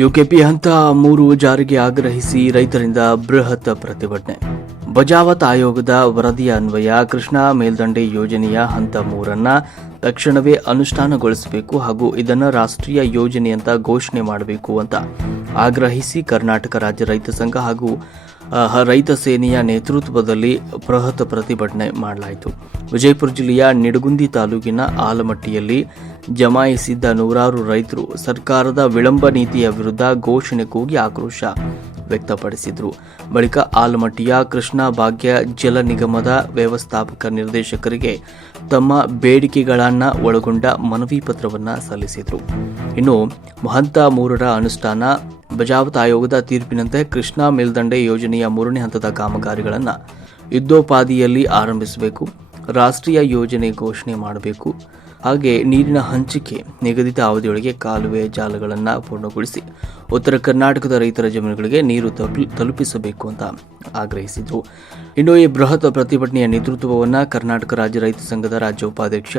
UKP ಹಂತ 3 ಜಾರಿಗೆ ಆಗ್ರಹಿಸಿ ರೈತರಿಂದ ಬೃಹತ್ ಪ್ರತಿಭಟನೆ. ಬಜಾವತ್ ಆಯೋಗದ ವರದಿಯ ಅನ್ವಯ ಕೃಷ್ಣಾ ಮೇಲ್ದಂಡೆ ಯೋಜನೆಯ ಹಂತ 3 ತಕ್ಷಣವೇ ಅನುಷ್ಠಾನಗೊಳಿಸಬೇಕು ಹಾಗೂ ಇದನ್ನು ರಾಷ್ಟ್ರೀಯ ಯೋಜನೆಯಂತ ಘೋಷಣೆ ಮಾಡಬೇಕು ಅಂತ ಆಗ್ರಹಿಸಿ ಕರ್ನಾಟಕ ರಾಜ್ಯ ರೈತ ಸಂಘ ಹಾಗೂ ರೈತ ಸೇನೆಯ ನೇತೃತ್ವದಲ್ಲಿ ಬೃಹತ್ ಪ್ರತಿಭಟನೆ ಮಾಡಲಾಯಿತು. ವಿಜಯಪುರ ಜಿಲ್ಲೆಯ ನಿಡಗುಂದಿ ತಾಲೂಕಿನ ಆಲಮಟ್ಟಿಯಲ್ಲಿ ಜಮಾಯಿಸಿದ್ದ ನೂರಾರು ರೈತರು ಸರ್ಕಾರದ ವಿಳಂಬ ನೀತಿಯ ವಿರುದ್ಧ ಘೋಷಣೆ ಕೂಗಿ ಆಕ್ರೋಶ ವ್ಯಕ್ತಪಡಿಸಿದರು. ಬಳಿಕ ಆಲಮಟ್ಟಿಯ ಕೃಷ್ಣಾ ಭಾಗ್ಯ ಜಲ ನಿಗಮದ ವ್ಯವಸ್ಥಾಪಕ ನಿರ್ದೇಶಕರಿಗೆ ತಮ್ಮ ಬೇಡಿಕೆಗಳನ್ನು ಒಳಗೊಂಡ ಮನವಿ ಪತ್ರವನ್ನು ಸಲ್ಲಿಸಿದರು. ಇನ್ನು ಹಂತ 3 ಅನುಷ್ಠಾನ ಬಜಾವತ್ ಆಯೋಗದ ತೀರ್ಪಿನಂತೆ ಕೃಷ್ಣಾ ಮೇಲ್ದಂಡೆ ಯೋಜನೆಯ 3ನೇ ಹಂತದ ಕಾಮಗಾರಿಗಳನ್ನು ಯುದ್ಧೋಪಾದಿಯಲ್ಲಿ ಆರಂಭಿಸಬೇಕು, ರಾಷ್ಟ್ರೀಯ ಯೋಜನೆ ಘೋಷಣೆ ಮಾಡಬೇಕು, ಹಾಗೆ ನೀರಿನ ಹಂಚಿಕೆ ನಿಗದಿತ ಅವಧಿಯೊಳಗೆ ಕಾಲುವೆ ಜಾಲಗಳನ್ನು ಪೂರ್ಣಗೊಳಿಸಿ ಉತ್ತರ ಕರ್ನಾಟಕದ ರೈತರ ಜಮೀನುಗಳಿಗೆ ನೀರು ತಲುಪಿಸಬೇಕು ಅಂತ ಆಗ್ರಹಿಸಿದರು. ಇನ್ನು ಈ ಬೃಹತ್ ಪ್ರತಿಭಟನೆಯ ನೇತೃತ್ವವನ್ನು ಕರ್ನಾಟಕ ರಾಜ್ಯ ರೈತ ಸಂಘದ ರಾಜ್ಯ ಉಪಾಧ್ಯಕ್ಷ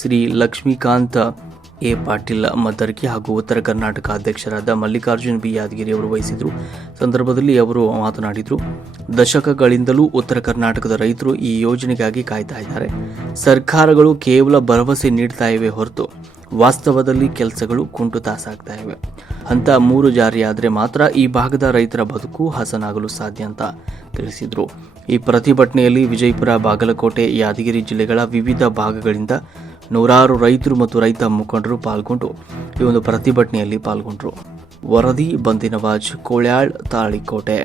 ಶ್ರೀ ಲಕ್ಷ್ಮೀಕಾಂತ್ ಎ ಪಾಟೀಲ್ ಮದ್ದರ್ಕಿ ಹಾಗೂ ಉತ್ತರ ಕರ್ನಾಟಕ ಅಧ್ಯಕ್ಷರಾದ ಮಲ್ಲಿಕಾರ್ಜುನ್ ಬಿ ಯಾದಗಿರಿ ಅವರು ವಹಿಸಿದರು. ಸಂದರ್ಭದಲ್ಲಿ ಅವರು ಮಾತನಾಡಿದರು. ದಶಕಗಳಿಂದಲೂ ಉತ್ತರ ಕರ್ನಾಟಕದ ರೈತರು ಈ ಯೋಜನೆಗಾಗಿ ಕಾಯ್ತಾ ಇದ್ದಾರೆ. ಸರ್ಕಾರಗಳು ಕೇವಲ ಭರವಸೆ ನೀಡ್ತಾ ಇವೆ ಹೊರತು ವಾಸ್ತವದಲ್ಲಿ ಕೆಲಸಗಳು ಕುಂಟುತ ಸಾಗ್ತಾ ಇವೆ. ಹಂತ 3 ಜಾರಿಯಾದರೆ ಮಾತ್ರ ಈ ಭಾಗದ ರೈತರ ಬದುಕು ಹಸನಾಗಲು ಸಾಧ್ಯ ಅಂತ ತಿಳಿಸಿದರು. ಈ ಪ್ರತಿಭಟನೆಯಲ್ಲಿ ವಿಜಯಪುರ, ಬಾಗಲಕೋಟೆ, ಯಾದಗಿರಿ ಜಿಲ್ಲೆಗಳ ವಿವಿಧ ಭಾಗಗಳಿಂದ ನೂರಾರು ರೈತರು ಮತ್ತು ರೈತ ಮುಖಂಡರು ಪಾಲ್ಗೊಂಡು ಈ ಒಂದು ಪ್ರತಿಭಟನೆಯಲ್ಲಿ ಪಾಲ್ಗೊಂಡರು. ವರದಿ ಬಂದಿನವಾಜ್, ಕೋಳ್ಯಾಳ್, ತಾಳಿಕೋಟೆ.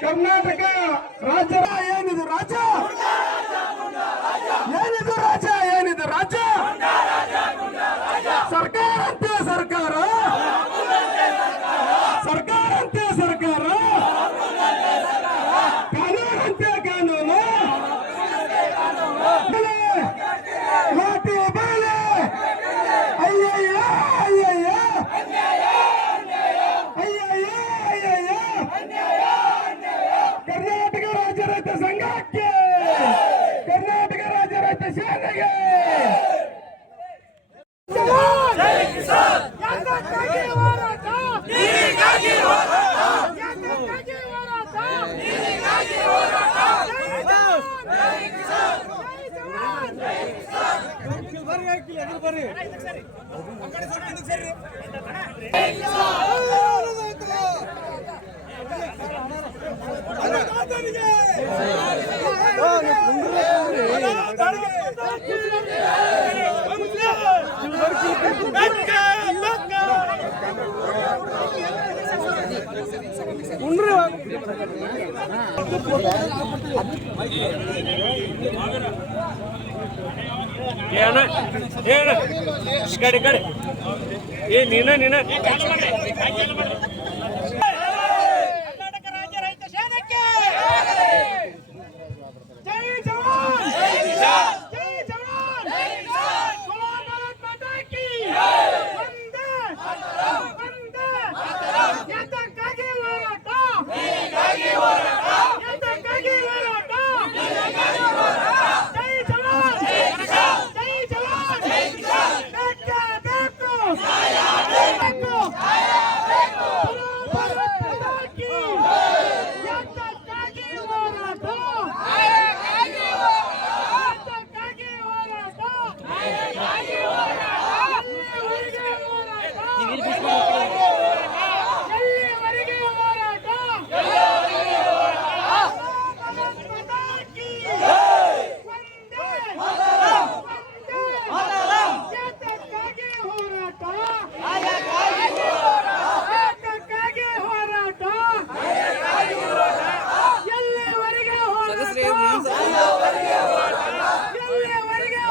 ಕರ್ನಾಟಕ ರಾಜ್ಯ ಏನಿದೆ ರಾಜ್ಯ ರಾಜ್ಯ ರೈತ ಸಂಘಕ್ಕೆ, ಕರ್ನಾಟಕ ರಾಜ್ಯ ರೈತ ಸೇನೆಗೆ ಕಡೆ ಏ ನೀನ ಕರ್ನಾಟಕ ರಾಜ್ಯ ರೈತ ಸೇನೆಗೆ ಜೈ ಜವಾನ್ ಜೈ ಜವಾನ್ ಭಾರತ್ ಮಾತಾ ಕಿ ವಂದೇ ವಂದೇ ಯಾತಕ್ಕಾಗಿ ಹೋರಾಟ ಯಾತಕ್ಕಾಗಿ ಹೋರಾಟ ಜೈ ಜವಾನ್ ಜೈ ಜವಾನ್ ಬೇಕೇ ಬೇಕು ಬೇಕು ಭಾರತ್ ಮಾತಾ ಕಿ ಯಾತಕ್ಕಾಗಿ ಹೋರಾಟ ಯಾತಕ್ಕಾಗಿ ಹೋರಾಟ ಎಲ್ಲಿವರೆಗೆ ಹೋರಾಟ ಭಾರತ್ ಮಾತಾ ಕಿ ವಂದೇ ಯಾತಕ್ಕಾಗಿ ಹೋರಾಟ ಯಾತಕ್ಕಾಗಿ ಹೋರಾಟ ಎಲ್ಲಿವರೆಗೆ ಹೋರಾಟ ಎಲ್ಲಿವರೆಗೆ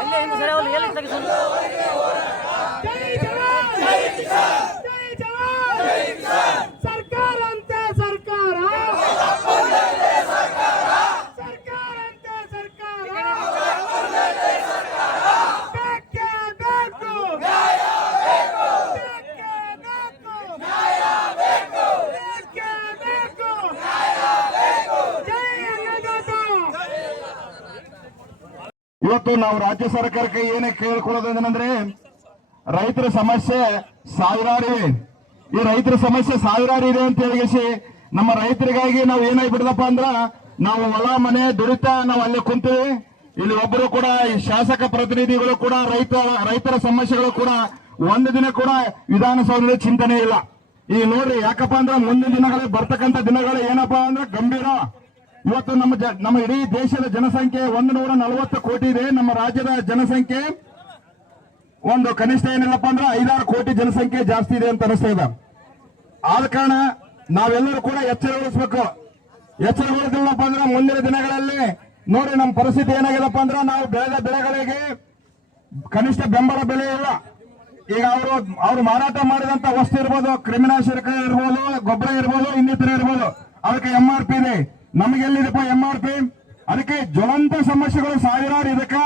ಜೈ ಜವಾನ್ ಜೈ ಜವಾನ್ ಸರ್ಕಾರ ಅಂತೆ ಸರ್ಕಾರ ಸರ್ಕಾರ ಅಂತೆ ಸರ್ಕಾರ ಬೇಕೇ ಬೇಕು ಬೇಕೇ ಬೇಕು ಬೇಕೇ ಬೇಕು ಜೈ ಅನ್ನದಾತ. ಇವತ್ತು ನಾವು ರಾಜ್ಯ ಸರ್ಕಾರಕ್ಕೆ ಏನೇ ಕೇಳ್ಕೊಳ್ಳೋದೇನಂದ್ರೆ ರೈತರ ಸಮಸ್ಯೆ ಸಾವಿರಾರು ಇವೆ. ಈ ರೈತರ ಸಮಸ್ಯೆ ಸಾವಿರಾರು ಇದೆ ಅಂತ ಹೇಳಿ ನಮ್ಮ ರೈತರಿಗಾಗಿ ನಾವು ಏನಾಗ್ಬಿಡ್ದಪ್ಪ ಅಂದ್ರ ನಾವು ಹೊಲ ಮನೆ ದುಡಿತ ನಾವು ಅಲ್ಲಿ ಕುಂತೀವಿ. ಇಲ್ಲಿ ಒಬ್ಬರು ಕೂಡ ಈ ಶಾಸಕ ಪ್ರತಿನಿಧಿಗಳು ಕೂಡ ರೈತರ ಸಮಸ್ಯೆಗಳು ಕೂಡ ಒಂದು ದಿನ ಕೂಡ ವಿಧಾನಸೌಧದಲ್ಲಿ ಚಿಂತನೆ ಇಲ್ಲ. ಈಗ ನೋಡ್ರಿ ಯಾಕಪ್ಪ ಅಂದ್ರೆ ಮುಂದಿನ ದಿನಗಳಲ್ಲಿ ಬರ್ತಕ್ಕಂಥ ದಿನಗಳು ಏನಪ್ಪಾ ಅಂದ್ರೆ ಗಂಭೀರ. ಇವತ್ತು ನಮ್ಮ ಇಡೀ ದೇಶದ ಜನಸಂಖ್ಯೆ 140 ಕೋಟಿ ಇದೆ. ನಮ್ಮ ರಾಜ್ಯದ ಜನಸಂಖ್ಯೆ ಒಂದು ಕನಿಷ್ಠ ಏನಿಲ್ಲಪ್ಪ ಅಂದ್ರೆ 5-6 ಕೋಟಿ ಜನಸಂಖ್ಯೆ ಜಾಸ್ತಿ ಇದೆ ಅಂತ ಅನಿಸ್ತಾ ಇದೆ. ಆದ ಕಾರಣ ನಾವೆಲ್ಲರೂ ಕೂಡ ಎಚ್ಚರಗೊಳಿಸಬೇಕು. ಎಚ್ಚರಗೊಳಿಸಿಲ್ಲಪ್ಪ ಅಂದ್ರೆ ಮುಂದಿನ ದಿನಗಳಲ್ಲಿ ನೋಡಿ ನಮ್ಮ ಪರಿಸ್ಥಿತಿ ಏನಾಗಿದೆಪ್ಪ ಅಂದ್ರೆ ನಾವು ಬೆಳೆದ ಬೆಳೆಗಳಿಗೆ ಕನಿಷ್ಠ ಬೆಂಬಲ ಬೆಲೆ ಇಲ್ಲ. ಈಗ ಅವರು ಮಾರಾಟ ಮಾಡಿದಂತ ವಸ್ತು ಇರ್ಬೋದು, ಕ್ರಿಮಿನಾಶಕ ಇರ್ಬೋದು, ಗೊಬ್ಬರ ಇರ್ಬೋದು, ಇನ್ನಿತರ ಇರ್ಬೋದು, ಅದಕ್ಕೆ MRP ಇದೆ. ನಮಗೆಲ್ಲಿದೆಪ್ಪ MRP? ಅದಕ್ಕೆ ಜ್ವಲಂತ ಸಮಸ್ಯೆಗಳು ಸಾವಿರಾರು. ಇದಕ್ಕೆ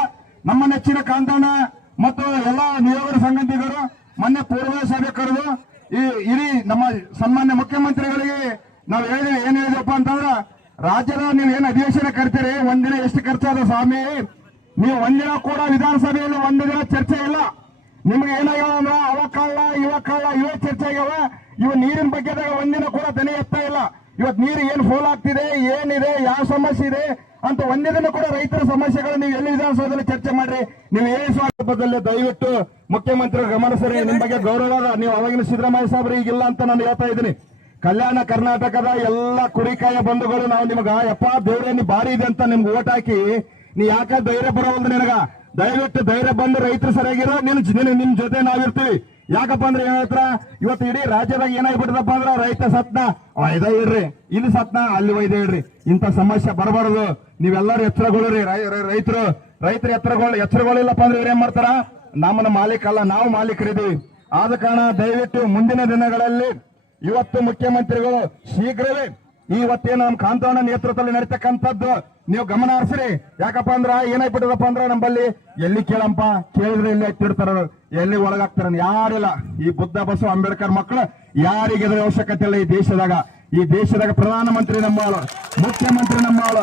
ನಮ್ಮ ನೆಚ್ಚಿನ ಕಾಂತಣ್ಣ ಮತ್ತು ಎಲ್ಲ ನಿಯೋಗದ ಸಂಗತಿಗರು ಮೊನ್ನೆ ಪೂರ್ವ ಸಭೆ ಕರೆದು ಈ ಇಡೀ ನಮ್ಮ ಸನ್ಮಾನ್ಯ ಮುಖ್ಯಮಂತ್ರಿಗಳಿಗೆ ನಾವು ಹೇಳಿದ್ವಿ. ಏನ್ ಹೇಳಿದಪ್ಪ ಅಂತಂದ್ರ ರಾಜ್ಯದ ನೀವು ಏನ್ ಅಧಿವೇಶನ ಕರ್ತೀರಿ, ಒಂದಿನ ಎಷ್ಟು ಖರ್ಚಾದ ಸ್ವಾಮಿ, ನೀವು ಒಂದಿನ ಕೂಡ ವಿಧಾನಸಭೆಯಲ್ಲಿ ಒಂದು ದಿನ ಚರ್ಚೆ ಇಲ್ಲ. ನಿಮ್ಗೆ ಏನಾಗ್ಯಾವ ಅಂದ್ರ ಅವ ಇವೇ ಚರ್ಚೆ ಆಗ್ಯಾವ. ಇವ ನೀರಿನ ಬಗ್ಗೆ ಒಂದಿನ ಕೂಡ ದನಿ ಎತ್ತಾ ಇಲ್ಲ. ಇವತ್ತು ನೀರು ಏನ್ ಫೋಲ್ ಆಗ್ತಿದೆ, ಏನಿದೆ, ಯಾವ ಸಮಸ್ಯೆ ಇದೆ ಅಂತ ಒಂದಿನ ಕೂಡ ರೈತರ ಸಮಸ್ಯೆಗಳು ನೀವು ಎಲ್ಲಿ ವಿಧಾನಸೌಧದಲ್ಲಿ ಚರ್ಚೆ ಮಾಡ್ರಿ. ನೀವು ಏನ್ ಸಂದರ್ಭದಲ್ಲಿ ದಯವಿಟ್ಟು ಮುಖ್ಯಮಂತ್ರಿಗಳು ಗಮನಿಸ್ರಿ. ನಿಮ್ ಬಗ್ಗೆ ಗೌರವ ನೀವು ಅವಾಗಿನ ಸಿದ್ದರಾಮಯ್ಯ ಸಾಹೇಬ್ರು ಈಗಿಲ್ಲ ಅಂತ ನಾನು ಹೇಳ್ತಾ ಇದ್ದೀನಿ. ಕಲ್ಯಾಣ ಕರ್ನಾಟಕದ ಎಲ್ಲ ಕುರಿಕಾಯ ಬಂಧುಗಳು ನಾವು ನಿಮ್ಗ ಯಪ್ಪ ದೇವ್ರೆ ನೀ ಬಾರಿ ಇದೆ ಅಂತ ನಿಮ್ಗೆ ಓಟ್ ಹಾಕಿ ನೀ ಯಾಕ ಧೈರ್ಯ ಬರೋಲ್ದು ನಿನಗ. ದಯವಿಟ್ಟು ಧೈರ್ಯ ಬಂದು ರೈತರು ಸರಿಯಾಗಿರೋ ನಿಮ್ ಜೊತೆ ನಾವಿರ್ತೀವಿ. ಯಾಕಪ್ಪ ಅಂದ್ರೆ ಏನತ್ರ ಇವತ್ತು ಇಡೀ ರಾಜ್ಯದಾಗ ಏನಾಗ್ಬಿಡ್ತಪ್ಪ ಅಂದ್ರ ರೈತ ಸತ್ನ ಒಯ್ದ ಇಡ್ರಿ, ಇಲ್ಲಿ ಸತ್ನ ಅಲ್ಲಿ ಒಯ್ದ ಇಡ್ರಿ. ಇಂಥ ಸಮಸ್ಯೆ ಬರಬಾರದು. ನೀವೆಲ್ಲರೂ ಎಚ್ಚರಗೊಳ್ಳ್ರಿ. ರೈತರು ಎಚ್ಚರಗೊಳ್ಳಿಲ್ಲಪ್ಪ ಅಂದ್ರೆ ಇವ್ರೇನ್ ಮಾಡ್ತಾರ, ನಮ್ಮನ್ನ ಮಾಲೀಕ ಅಲ್ಲ, ನಾವು ಮಾಲೀಕರಿದ್ದೀವಿ. ಆದ ಕಾರಣ ದಯವಿಟ್ಟು ಮುಂದಿನ ದಿನಗಳಲ್ಲಿ ಇವತ್ತು ಮುಖ್ಯಮಂತ್ರಿಗಳು ಶೀಘ್ರವೇ ಇವತ್ತೇನು ನಮ್ಮ ಕಾಂತಣ್ಣ ನೇತೃತ್ವದಲ್ಲಿ ನಡೀತಕ್ಕಂಥದ್ದು ನೀವು ಗಮನ ಹರಿಸ್ರಿ. ಯಾಕಪ್ಪ ಅಂದ್ರ ಏನಾಗ್ಬಿಟ್ಟದಪ್ಪ ಅಂದ್ರ ನಮ್ಮಲ್ಲಿ ಎಲ್ಲಿ ಕೇಳಂಪ ಕೇಳಿದ್ರೆ ಎಲ್ಲಿ ಹತ್ತಿರ್ತಾರ, ಎಲ್ಲಿ ಒಳಗಾಗ್ತಾರ, ಯಾರಿಲ್ಲ. ಈ ಬುದ್ಧ ಬಸವ ಅಂಬೇಡ್ಕರ್ ಮಕ್ಕಳು ಯಾರಿಗೆ ಎದುರ ಅವಶ್ಯಕತೆ ಇಲ್ಲ ಈ ದೇಶದಾಗ. ಈ ದೇಶದಾಗ ಪ್ರಧಾನಮಂತ್ರಿ ನಮ್ಮಾಳ, ಮುಖ್ಯಮಂತ್ರಿ ನಮ್ಮಾಳ,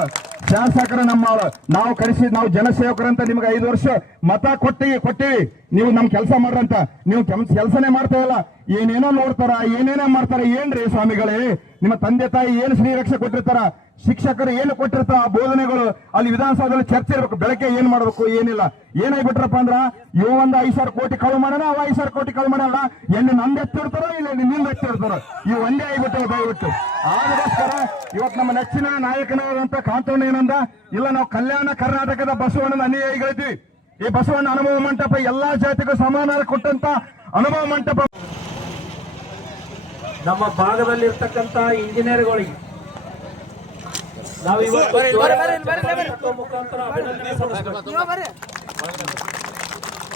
ಶಾಸಕರ ನಮ್ಮಾಳ. ನಾವು ಕರೆಸಿ, ನಾವು ಜನಸೇವಕರಂತ ನಿಮ್ಗೆ 5 ವರ್ಷ ಮತ ಕೊಟ್ಟಿವಿ. ನೀವು ನಮ್ ಕೆಲಸ ಮಾಡ್ರಂತ, ನೀವು ಕೆಲಸನೇ ಮಾಡ್ತಾ ಇಲ್ಲ. ಏನೇನೋ ನೋಡ್ತಾರ, ಏನೇನೋ ಮಾಡ್ತಾರ. ಏನ್ರಿ ಸ್ವಾಮಿಗಳೇ, ನಿಮ್ಮ ತಂದೆ ತಾಯಿ ಏನು ಶ್ರೀರಕ್ಷೆ ಕೊಟ್ಟಿರ್ತಾರ, ಶಿಕ್ಷಕರು ಏನು ಕೊಟ್ಟಿರ್ತಾರ, ಆ ಬೋಧನೆಗಳು ಅಲ್ಲಿ ವಿಧಾನಸೌಧದಲ್ಲಿ ಚರ್ಚೆ ಇರ್ಬೇಕು. ಬೆಳಗ್ಗೆ ಏನ್ ಮಾಡ್ಬೇಕು, ಏನಿಲ್ಲ. ಏನಾಗ್ಬಿಟ್ರಪ್ಪ ಅಂದ್ರ ಇವ ಒಂದು 5,000 ಕೋಟಿ ಕಳು ಮಾಡೋಣ, ಅವ 5,000 ಕೋಟಿ ಕಳು ಮಾಡೋಣ. ಎಲ್ಲಿ ನಂದು ಎತ್ತಿರ್ತಾರೋ ಇಲ್ಲ ನಿಮ್ದು ಎತ್ತಿರ್ತಾರೋ, ಇವು ಒಂದೇ ಆಗ್ಬಿಟ್ಟು ದಯವಿಟ್ಟು. ಅದಕ್ಕೋಸ್ಕರ ಇವತ್ತು ನಮ್ಮ ನೆಚ್ಚಿನ ನಾಯಕನಾದಂತ ಕಾಂತಣ್ಣ ಏನಂದ, ಇಲ್ಲ ನಾವು ಕಲ್ಯಾಣ ಕರ್ನಾಟಕದ ಬಸವಣ್ಣನ ಅನುಯಾಯಿಗಳಿದ್ವಿ. ಈ ಬಸವಣ್ಣ ಅನುಭವ ಮಂಟಪ ಎಲ್ಲಾ ಜಾತಿಗೂ ಸಮಾನ ಕೊಟ್ಟಂತ ಅನುಭವ ಮಂಟಪ. ನಮ್ಮ ಭಾಗದಲ್ಲಿ ಇರ್ತಕ್ಕಂತ ಇಂಜಿನಿಯರ್ಗಳಿಗೆ ನಾವು ಮುಖಾಂತರ ಅಭಿನಂದನೆ ಸಲ್ಲಿಸಬೇಕು.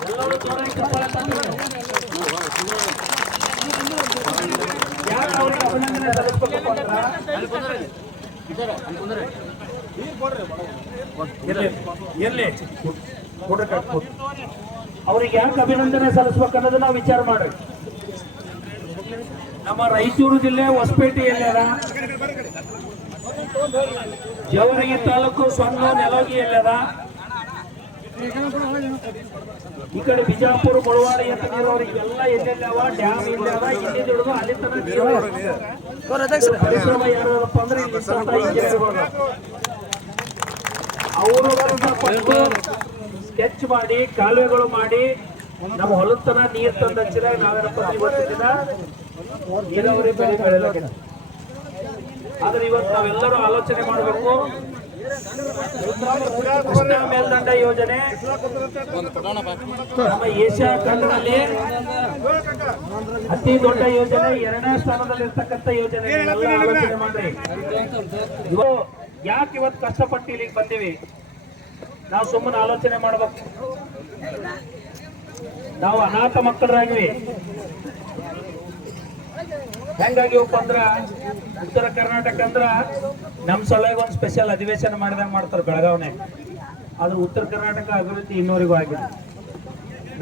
ಎಲ್ಲರೂ ಜೋರಾಗಿ ಚಪ್ಪಾಳೆ ತಟ್ಟಬೇಕು. ಯಾಕೆ ಅವ್ರಿಗೆ ಅಭಿನಂದನೆ ಸಲ್ಲಿಸಬೇಕು ಎಲ್ಲಿ ಅವ್ರಿಗೆ ಯಾಕೆ ಅಭಿನಂದನೆ ಸಲ್ಲಿಸ್ಬೇಕು ಅನ್ನೋದು ನಾವು ವಿಚಾರ ಮಾಡ್ರಿ. ನಮ್ಮ ರಾಯಚೂರು ಜಿಲ್ಲೆ ಹೊಸಪೇಟೆ ಎಲ್ಲದ, ಜವರಗಿ ತಾಲೂಕು ಸೊನ್ನ ನೆಲಗಿ ಎಲ್ಲದ, ಈ ಕಡೆ ಬಿಜಾಪುರ ಮುಳವಾಡಿ ಅಂತ ನೀರವರಿಗೆಲ್ಲ ಎಲ್ಲೆಲ್ಲವ ಡ್ಯಾಮ್ ಇಲ್ಲವ, ಇಲ್ಲಿ ದುಡಿದು ಅಲ್ಲಿ ತನಕ ಪರಿಶ್ರಮ ಯಾರಪ್ಪ ಅಂದ್ರೆ ಇಂಜಿನಿಯರ್ಗಳು ಅವರು ಸ್ಕೆಚ್ ಮಾಡಿ ಕಾಲುವೆಗಳು ಮಾಡಿ ನಮ್ಮ ಹೊಲತನ ನೀರ್ ತಂದ ಹಚ್ಚಿದಾಗ ನಾವೇನಪ್ಪ ಇವತ್ತಿನ ದಿನ ನೀರಾವರಿ ಬೆಳೆ ಬೆಳೆಯಲಾಗಿದೆ. ಆದ್ರೆ ಇವತ್ತು ನಾವೆಲ್ಲರೂ ಆಲೋಚನೆ ಮಾಡಬೇಕು. ಕೃಷ್ಣಾ ಮೇಲ್ದಂಡ ಯೋಜನೆ ನಮ್ಮ ಏಷ್ಯಾ ಖಂಡದಲ್ಲಿ ಅತಿ ದೊಡ್ಡ ಯೋಜನೆ, 2ನೇ ಸ್ಥಾನದಲ್ಲಿ ಇರ್ತಕ್ಕಂಥ ಯೋಜನೆ. ಆಲೋಚನೆ ಮಾಡ್ರಿ. ಯಾಕೆ ಇವತ್ತು ಕಷ್ಟಪಟ್ಟು ಇಲ್ಲಿಗೆ ಬಂದೀವಿ? ನಾವು ಸುಮ್ಮನೆ ಆಲೋಚನೆ ಮಾಡ್ಬೇಕು. ನಾವು ಅನಾಥ ಮಕ್ಕಳರಾಗಿವಿ. ಹೆಂಗಾಗಿವಪ್ಪ ಅಂದ್ರ ಉತ್ತರ ಕರ್ನಾಟಕ ಅಂದ್ರ ನಮ್ ಸಲುವಾಗಿ ಒಂದು ಸ್ಪೆಷಲ್ ಅಧಿವೇಶನ ಮಾಡಿದಂಗ ಮಾಡ್ತಾರೆ ಬೆಳಗಾವ್ನೆ. ಆದ್ರೆ ಉತ್ತರ ಕರ್ನಾಟಕ ಅಭಿವೃದ್ಧಿ ಇನ್ನೂರಿಗೂ ಆಗಿದೆ.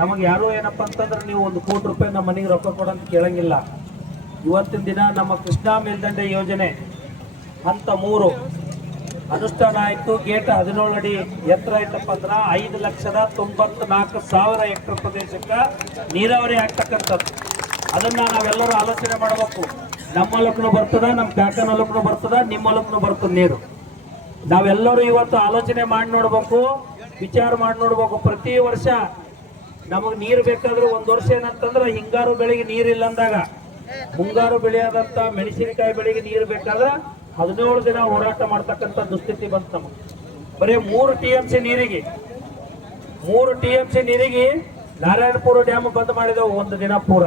ನಮಗೆ ಯಾರು ಏನಪ್ಪಾ ಅಂತಂದ್ರೆ ನೀವು 1 ಕೋಟಿ ರೂಪಾಯಿ ನಮ್ಮ ಮನೆಗೆ ರೊಕ್ಕ ಕೊಡಂತ ಕೇಳಂಗಿಲ್ಲ. ಇವತ್ತಿನ ದಿನ ನಮ್ಮ ಕೃಷ್ಣಾ ಮೇಲ್ದಂಡೆ ಯೋಜನೆ ಹಂತ 3 ಅನುಷ್ಠಾನ ಆಯ್ತು. ಗೇಟ್ 17 ಅಡಿ ಎತ್ತರ ಆಯ್ತಪ್ಪ ಅಂದ್ರ 5,94,000 ಹೆಕ್ಟರ್ ಪ್ರದೇಶಕ್ಕ ನೀರಾವರಿ ಆಗ್ತಕ್ಕಂಥದ್ದು. ಅದನ್ನ ನಾವೆಲ್ಲರೂ ಆಲೋಚನೆ ಮಾಡಬೇಕು. ನಮ್ಮ ಹೊಲಕ್ಕೂ ಬರ್ತದ, ನಮ್ಮ ಕಾಕನ ಹೊಲಕ್ಕೂ ಬರ್ತದ, ನಿಮ್ಮ ಹೊಲಕ್ಕೂ ಬರ್ತದ ನೀರು. ನಾವೆಲ್ಲರೂ ಇವತ್ತು ಆಲೋಚನೆ ಮಾಡಿ ನೋಡ್ಬೇಕು, ವಿಚಾರ ಮಾಡಿ ನೋಡ್ಬೇಕು. ಪ್ರತಿ ವರ್ಷ ನಮಗ್ ನೀರು ಬೇಕಾದ್ರೆ 1 ವರ್ಷ ಏನಂತಂದ್ರೆ ಹಿಂಗಾರು ಬೆಳೆಗೆ ನೀರಿಲ್ಲ ಅಂದಾಗ, ಮುಂಗಾರು ಬೆಳೆಯಾದಂತ ಮೆಣಸಿನಕಾಯಿ ಬೆಳೆಗೆ ನೀರು ಬೇಕಾದ್ರೆ 17 ದಿನ ಹೋರಾಟ ಮಾಡ್ತಕ್ಕಂಥ ದುಸ್ಥಿತಿ ಬಂತು ನಮಗೆ. ಬರೀ 3 TMC ನೀರಿಗೆ ನಾರಾಯಣಪುರ ಡ್ಯಾಮ್ ಬಂದ್ ಮಾಡಿದೆವು 1 ದಿನ ಪೂರ.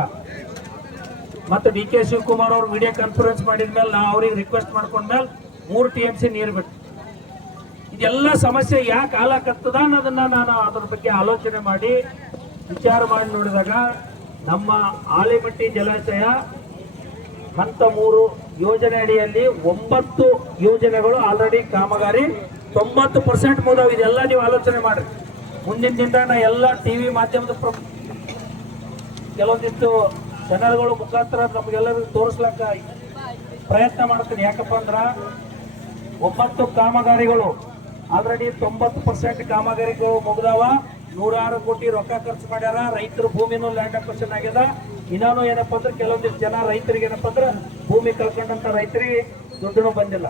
ಮತ್ತೆ DK ಶಿವಕುಮಾರ್ ಅವ್ರು ವಿಡಿಯೋ ಕಾನ್ಫರೆನ್ಸ್ ಮಾಡಿದ್ಮೇಲೆ ನಾವು ಅವ್ರಿಗೆ ರಿಕ್ವೆಸ್ಟ್ ಮಾಡ್ಕೊಂಡ್ಮೇಲೆ 3 TMC ನೀರು ಬಿಟ್ಟು. ಇದೆಲ್ಲ ಸಮಸ್ಯೆ ಯಾಕೆ ಆಲಾಕತ್ತದ ಅನ್ನೋದನ್ನ ನಾನು ಅದ್ರ ಬಗ್ಗೆ ಆಲೋಚನೆ ಮಾಡಿ ವಿಚಾರ ಮಾಡಿ ನೋಡಿದಾಗ ನಮ್ಮ ಆಲಿಮಟ್ಟಿ ಜಲಾಶಯ ಹಂತ 3 ಯೋಜನೆ ಅಡಿಯಲ್ಲಿ 9 ಯೋಜನೆಗಳು ಆಲ್ರೆಡಿ ಕಾಮಗಾರಿ 90% ಮುಗಿದವು. ಇದೆಲ್ಲ ನೀವು ಆಲೋಚನೆ ಮಾಡ್ರಿ. ಮುಂದಿನ ದಿನ ಎಲ್ಲ ಟಿವಿ ಮಾಧ್ಯಮದ ಕೆಲವೊಂದಿಷ್ಟು ಚಾನೆಲ್ಗಳು ಮುಖಾಂತರ ನಮ್ಗೆಲ್ಲರಿಗೂ ತೋರಿಸ್ಲಕ್ಕ ಪ್ರಯತ್ನ ಮಾಡ್ತೀನಿ. ಯಾಕಪ್ಪ ಅಂದ್ರ 9 ಕಾಮಗಾರಿಗಳು ಆಲ್ರೆಡಿ 90% ಕಾಮಗಾರಿಗಳು ಮುಗಿದವ. 106 ಕೋಟಿ ರೊಕ್ಕ ಖರ್ಚು ಮಾಡ್ಯಾರ. ರೈತರು ಭೂಮಿನೂ ಲ್ಯಾಂಡ್ ಅಕ್ವಿಸಿಷನ್ ಆಗ್ಯದ. ಇನ್ನೂ ಏನಪ್ಪಾ ಅಂದ್ರೆ ಕೆಲವೊಂದಿಷ್ಟು ಜನ ರೈತರಿಗೆ ಏನಪ್ಪಾ ಅಂದ್ರೆ ಭೂಮಿ ಕಳ್ಕೊಂಡಂತ ರೈತರಿಗೆ ದುಡ್ಡು ಬಂದಿಲ್ಲ.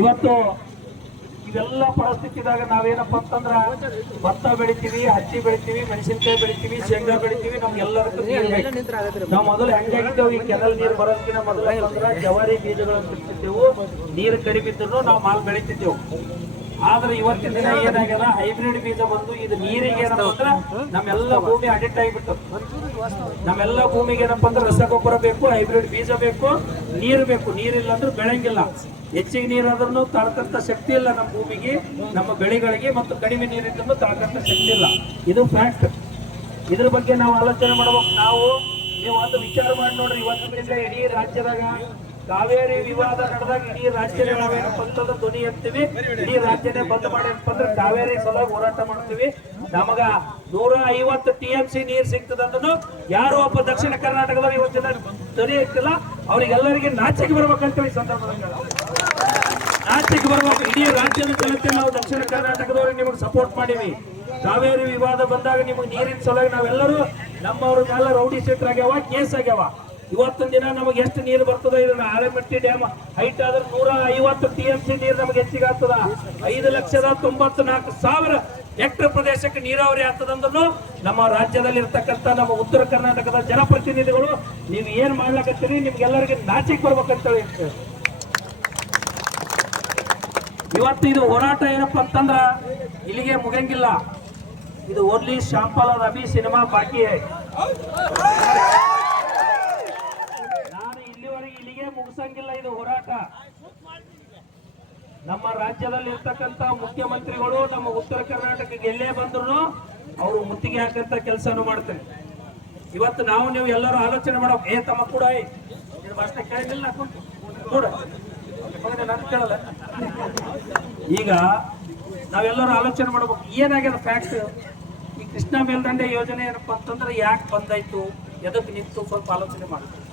ಇವತ್ತು ಇವೆಲ್ಲ ಪರಿಸ್ಥಿತಿದಾಗ ನಾವೇನಪ್ಪ ಅಂತಂದ್ರ ಭತ್ತ ಬೆಳಿತೀವಿ, ಹತ್ತಿ ಬೆಳಿತೀವಿ, ಮೆಣಸಿನಕಾಯಿ ಬೆಳಿತೀವಿ, ಶೇಂಗಾ ಬೆಳಿತೀವಿ. ನಮ್ಗೆಲ್ಲರಿಗೂ ನೀರು ಬೇಕು. ನಾವು ಮೊದಲು ಹೆಂಗಾಗಿದ್ದೇವೆ, ಈ ಕೆನಲ್ ನೀರು ಬರೋದಕ್ಕಿಂತ ಮೊದಲು ಅಂತಂದ್ರೆ ಜವಾರಿ ಬೀಜಗಳನ್ನು ಬಿಡ್ತಿದ್ದೆವು. ನೀರು ಕಡಿಮೆ ಇದ್ರು ನಾವು ಮಾಲ್ ಬೆಳಿತಿದ್ದೆವು. ಆದ್ರೆ ಇವತ್ತಿನ ದಿನ ಏನಾಗ್ಯದ, ಹೈಬ್ರಿಡ್ ಬೀಜ ಬಂದು ಇದು ನೀರಿಗೆ ಏನಪ್ಪ ಅಂದ್ರೆ ನಮ್ಮೆಲ್ಲ ಭೂಮಿ ಅಡಿಕ್ಟ್ ಆಗಿಬಿಟ್ಟು. ನಮ್ಮೆಲ್ಲ ಭೂಮಿಗೆ ಏನಪ್ಪ ಅಂದ್ರೆ ರಸಗೊಬ್ಬರ ಬೇಕು, ಹೈಬ್ರಿಡ್ ಬೀಜ ಬೇಕು, ನೀರು ಬೇಕು. ನೀರಿಲ್ಲ ಅಂದ್ರೆ ಬೆಳೆಂಗಿಲ್ಲ. ಹೆಚ್ಚಿಗೆ ನೀರಾದ್ರೂ ತಾಳ್ಕಂತ ಶಕ್ತಿ ಇಲ್ಲ ನಮ್ಮ ಭೂಮಿಗೆ, ನಮ್ಮ ಬೆಳೆಗಳಿಗೆ. ಮತ್ತು ಕಡಿಮೆ ನೀರಿದ್ರೂ ತಾಳ್ಕಂತ ಶಕ್ತಿ ಇಲ್ಲ. ಇದು ಫ್ಯಾಕ್ಟ್. ಇದ್ರ ಬಗ್ಗೆ ನಾವು ಆಲೋಚನೆ ಮಾಡ್ಬೇಕು. ನೀವು ಒಂದು ವಿಚಾರ ಮಾಡಿ ನೋಡ್ರಿ. ಇವತ್ತಿನ ಇಡೀ ರಾಜ್ಯದಾಗ ಕಾವೇರಿ ವಿವಾದ ನಡೆದಾಗ ಇಡೀ ರಾಜ್ಯನೇ ನಾವೇನಪ್ಪ ಅಂತಂದ್ರೆ ಧ್ವನಿ ಎತ್ತೀವಿ, ಇಡೀ ರಾಜ್ಯನೇ ಬಂದ್ ಮಾಡಿಪ್ಪ ಅಂದ್ರೆ ಕಾವೇರಿ ಸಲುವಾಗಿ ಹೋರಾಟ ಮಾಡ್ತೀವಿ. ನಮಗ 150 TMC ನೀರ್ ಸಿಗ್ತದಂದ್ರೂ ಯಾರು ಒಬ್ಬ ದಕ್ಷಿಣ ಕರ್ನಾಟಕದವ್ರು ಇವತ್ತಿನ ಧ್ವನಿ ಎತ್ತಿಲ್ಲ. ಅವ್ರಿಗೆಲ್ಲರಿಗೆ ನಾಚಿಕೆ ಬರ್ಬೇಕಂತ ಈ ಸಂದರ್ಭದಲ್ಲಿ ನಾಚಿಕೆ ಬರ್ಬೇಕು. ಇಡೀ ರಾಜ್ಯದ ಜನತೆ ನಾವು ದಕ್ಷಿಣ ಕರ್ನಾಟಕದವ್ರಿಗೆ ನಿಮಗೆ ಸಪೋರ್ಟ್ ಮಾಡೀವಿ. ಕಾವೇರಿ ವಿವಾದ ಬಂದಾಗ ನಿಮಗೆ ನೀರಿನ ಸಲುವಾಗಿ ನಾವೆಲ್ಲರೂ ನಮ್ಮವ್ರನ್ನೆಲ್ಲ ರೌಡಿ ಶೀಟರ್ ಆಗ್ಯಾವ, ಕೇಸ್ ಆಗ್ಯಾವ. ಇವತ್ತಿನ ದಿನ ನಮಗೆ ಎಷ್ಟು ನೀರು ಬರ್ತದ, ಇದನ್ನ ಆರೆಮಟ್ಟಿ ಡ್ಯಾಮ್ ಹೈಟ್ ಆದ್ರೆ 150 TMC ನೀರು ನಮಗೆ ಹೆಚ್ಚಿಗೆ ಆಗ್ತದ. 5,94,000 ಹೆಕ್ಟರ್ ಪ್ರದೇಶಕ್ಕೆ ನೀರಾವರಿ ಆಗ್ತದಂದ್ರೂ ನಮ್ಮ ರಾಜ್ಯದಲ್ಲಿ ಇರ್ತಕ್ಕಂಥ ನಮ್ಮ ಉತ್ತರ ಕರ್ನಾಟಕದ ಜನಪ್ರತಿನಿಧಿಗಳು ನೀವು ಏನ್ ಮಾಡ್ಲಕತ್ತೀರಿ, ನಿಮ್ಗೆಲ್ಲರಿಗೆ ನಾಚಿಕೆ ಬರ್ಬೇಕಂತ ಹೇಳಿ ಇವತ್ತು ಇದು ಹೋರಾಟ ಏನಪ್ಪ ಅಂತಂದ್ರ ಇಲ್ಲಿಗೆ ಮುಗಂಗಿಲ್ಲ. ಇದು ಓನ್ಲಿ ಶಾಂಪಲ್ और अभी ಸಿನಿಮಾ ಬಾಕಿ है. ನಾನು ಇಲ್ಲಿಗೆ ಮುಗಿಸಂಗಿಲ್ಲ. ಇದು ಹೋರಾಟ ನಮ್ಮ ರಾಜ್ಯದಲ್ಲಿ ಇರ್ತಕ್ಕಂಥ ಮುಖ್ಯಮಂತ್ರಿಗಳು ನಮ್ಮ ಉತ್ತರ ಕರ್ನಾಟಕಕ್ಕೆ ಎಲ್ಲೇ ಬಂದ್ರು ಅವರು ಮುತ್ತಿಗೆ ಹಾಕಂತ ಕೆಲಸನೂ ಮಾಡ್ತಾರೆ. ಇವತ್ತು ನೀವು ಎಲ್ಲರೂ ಆಲೋಚನೆ ಮಾಡೋ ತಮ್ಮ ಕೂಡ ಅಷ್ಟೇ ಕೇಳಿಲ್ಲ ಕೂಡ ನಾನು ಕೇಳಲ್ಲ. ಈಗ ನಾವೆಲ್ಲರೂ ಆಲೋಚನೆ ಮಾಡ್ಬೇಕು ಏನಾಗ್ಯದ ಫ್ಯಾಕ್ಟ್. ಈ ಕೃಷ್ಣಾ ಮೇಲ್ದಂಡೆ ಯೋಜನೆ ಏನಪ್ಪಾ ಅಂತಂದ್ರೆ ಯಾಕೆ ಬಂದಾಯ್ತು, ಎದಕ್ಕೆ ನಿಂತು ಸ್ವಲ್ಪ ಆಲೋಚನೆ ಮಾಡ್ತೀವಿ.